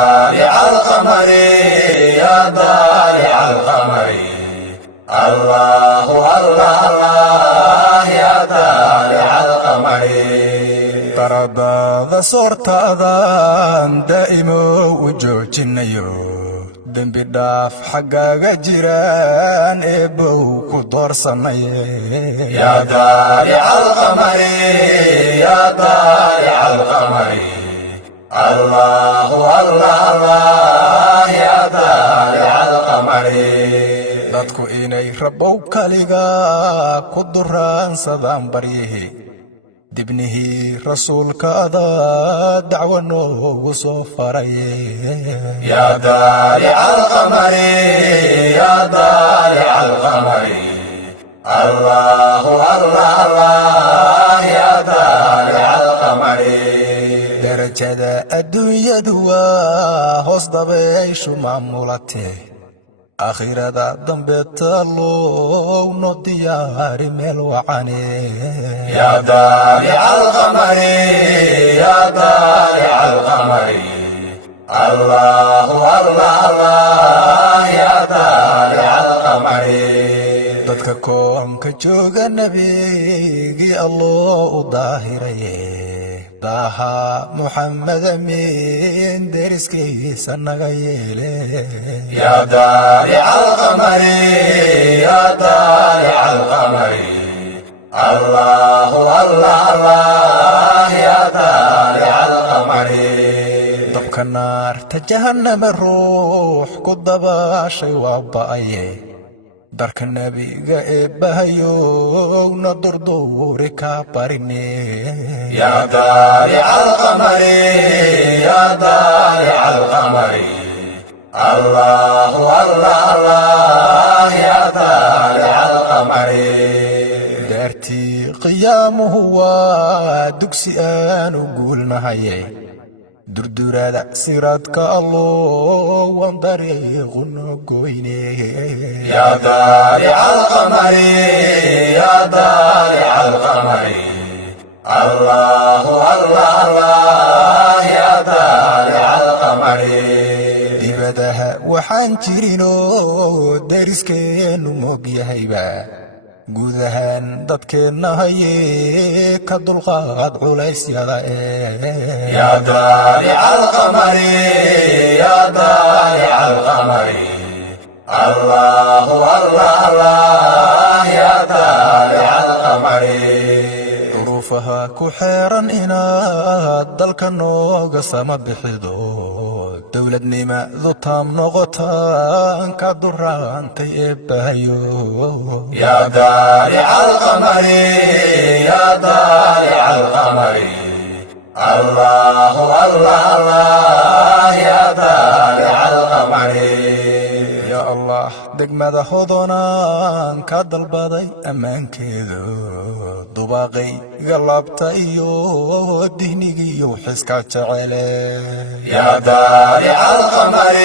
طالع القمر يا طالع القمر الله الله الله يا طالع القمر تردد صورتاdan daa'imo wujujinayo dambi dhaaf xagaaga jiraan eebow ku doorsanaye يا طالع القمر يا طالع القمر الله الله الله يا طالع القمر dadku inay rabow kaliga ku duraansadaan baryihi dibnihii rasuulkaada dacwo noogu soo faraye يا طالع القمر يا طالع القمر الله الله الله يا طالع القمر darajada adduunyadu waa hoos dabayshu maamulatee aakhirada dambe talow no diyaari meel wacane يا طالع القمر يا طالع القمر الله الله الله يا طالع القمر dadka koonka jooga nabigii allah u daahiraye daha muxamed amiin deriskiisa naga yeele يا طالع القمر يا طالع القمر الله الله الله يا طالع القمر dabka naarta jahannama ruux ku dabaashay waa ba'aye darka nabiga eebbahayowna durduuri ka barine يا طالع القمر يا طالع القمر الله الله الله يا طالع القمر daartii qiyaamuhu waa dugsi aanu guulnahaye durdurada siraadka allow waan dariiqu noo goyne يا طالع القمر يا طالع القمر الله الله الله يا طالع القمر dibadaha waxaan jirinoo dariskeenu mogyahayba guud ahaan dadkeenna haye ka dulqaad culaysyada يا طالع القمر يا طالع القمر الله الله الله يا طالع القمر duruufaha ku xeeran inaad dalka nooga sama bixido dowladnimadu taam noqotaan ka duraantay eebbahayo يا طالع القمر يا طالع القمر الله الله الله يا طالع القمر ya allah degmada hodonaan ka dalbaday ammaankeedu dubaaqay galaabta iyo dihnigiiyo xiska jecele يا طالع القمر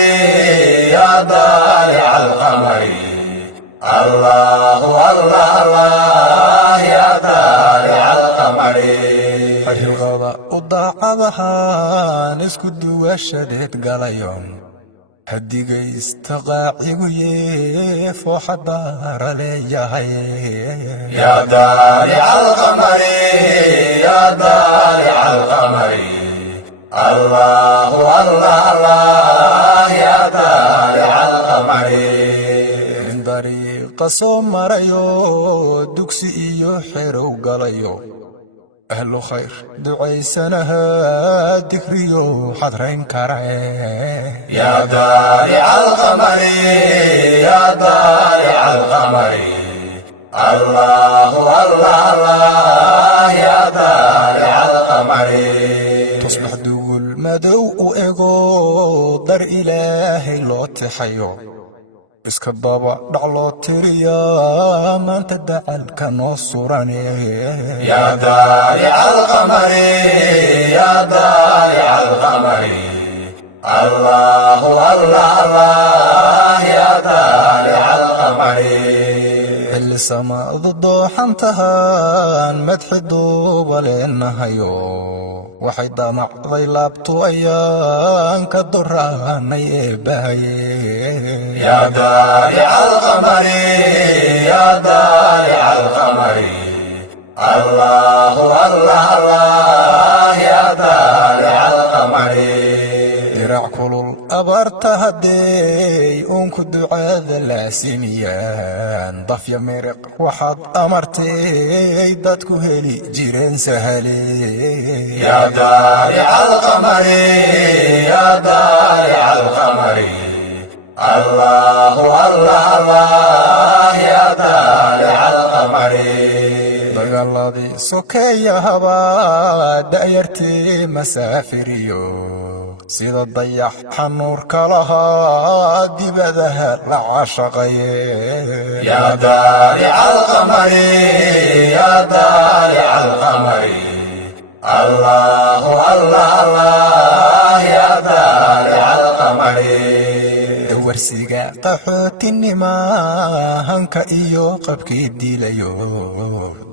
يا طالع القمر الله الله الله يا طالع القمر xiriirada u daacadahaan isku duwashadeed galayon hadigaysta qaacigu yeefooxa baara leeyahay يا طالع القمر يا طالع القمر الله الله الله يا طالع القمر min dariiqa soo marayo dugsi iyo xerow galayo ahlu khayr ducaysanaha dikriyo xadrayn karae يا طالع القمر يا طالع القمر الله الله الله يا طالع القمر tusbax dugul madow u ego dar ilaahay loo tixayo iska daba dhac loo tiriyaa maanta dacalka noo surane يا طالع القمر يا طالع القمر الله الله الله يا طالع القمر xilli samaadu dooxantahaan madxi duuba leenahayo waxay damacday laabtu ayaan ka doraanay eebbahaye يا طالع القمر يا طالع القمر الله الله الله يا طالع القمر dirac kulul abaarta hadday uunku ducaada laasimiyaan dafya miriq waxaad amartay dadku heli jireen sahale يا طالع القمر يا طالع القمر الله الله الله يا طالع القمر dagaaladii sokeeyahaba da'yartii masaafiriyo sida dayax xanuurka lahaa dibadaha la caashaqaye يا طالع القمر يا طالع القمر الله الله الله يا طالع القمر warsiga qaxootinima hanka iyo qabkii dilayo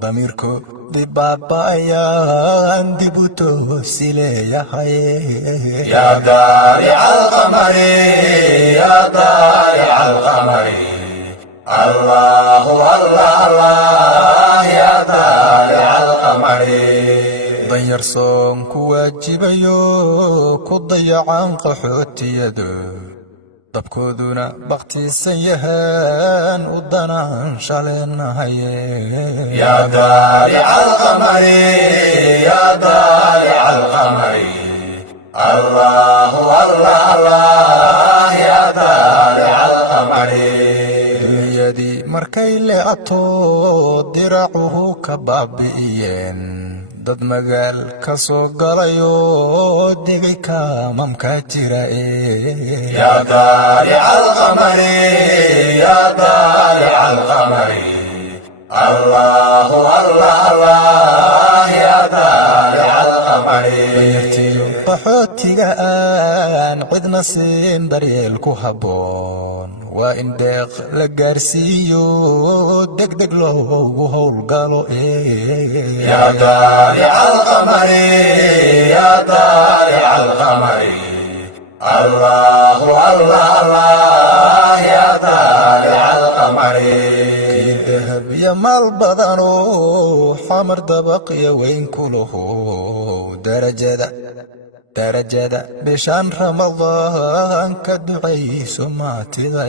damiirku dibaaba'ayaan dib u toosi leeyahay يا طالع القمر يا طالع القمر الله الله الله يا طالع القمر danyar soon ku waajibayo ku dayacaan qaxootiyadu dabkooduna bakhtiisan yahaan u danaan shaleenahaye يا طالع القمر يا طالع القمر الله الله الله يا طالع القمر dunyadii markay le'ato diracuhu ka baabi'iyeen dad magaal ka soo galayo digay kaamamka jira يا طالع القمر يا طالع القمر الله الله الله يا طالع القمر qaxootiga aan cidna siin daryeel ku habboon waa in deeq la gaarsiiyo degdeg loogu howlgalo يا طالع القمر يا طالع القمر الله الله الله يا طالع القمر dahab iyo maal badano xamar dabaqya weyn ku laho darajada bishaan ramadaan ka ducayso maatida